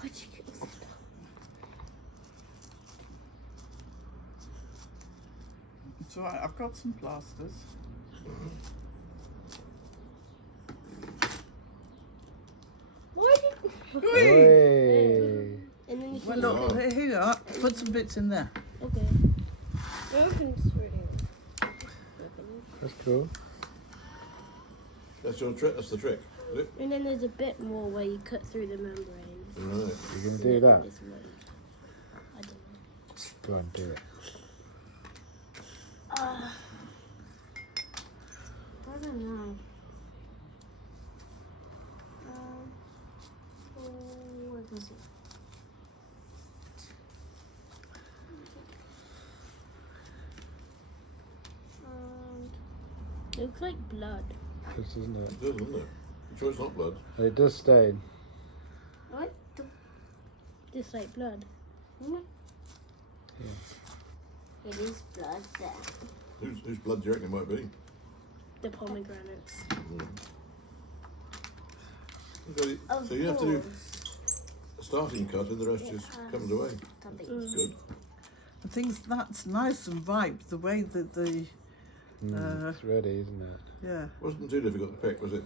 Why'd you get this? It's alright, I've got some plasters. Why did Whee! And then you Well, can look, here you are. Put some bits in there. Okay. Everything's really. That's cool. That's your trick. That's the trick. Is it? And then there's a bit more where you cut through the membrane. Right. You can do that. This way. I don't know. Go and do it. I don't know. What was it? It looks like blood. This isn't it? It does, doesn't it? I'm sure it's not blood. And it does stain. What? Just like blood. Yeah. It is blood there. Whose blood do you reckon it might be? The pomegranates. Okay, so you have to do a starting cut and the rest just comes away. That's good. I think that's nice and ripe, the way that the... It's ready, isn't it? Yeah. Wasn't too difficult to pick, was it?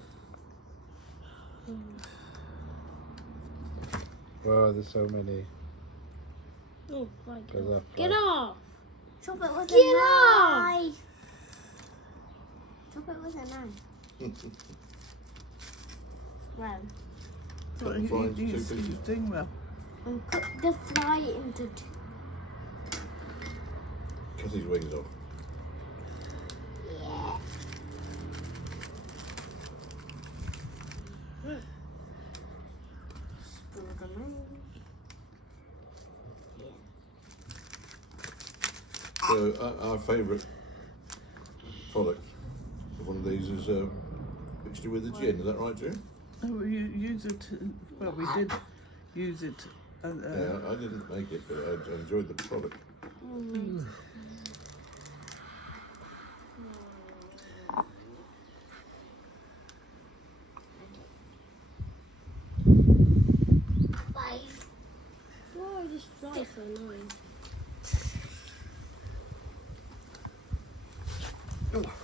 Wow, there's so many. Oh, my Goes God. up, Get right? off! Chocolate was Get a off! knife. Chocolate was a knife. Well, Cut the fly into two pieces. You're doing well. and cut the fly into two. Cut his wings off. Yeah. Spill the money. So our favourite product of one of these is mixture with the gin. Is that right, Jim? Oh, you use it, well, we did use it. Yeah, I didn't make it, but I enjoyed the product. Bye. Why this fly so annoying? Oh.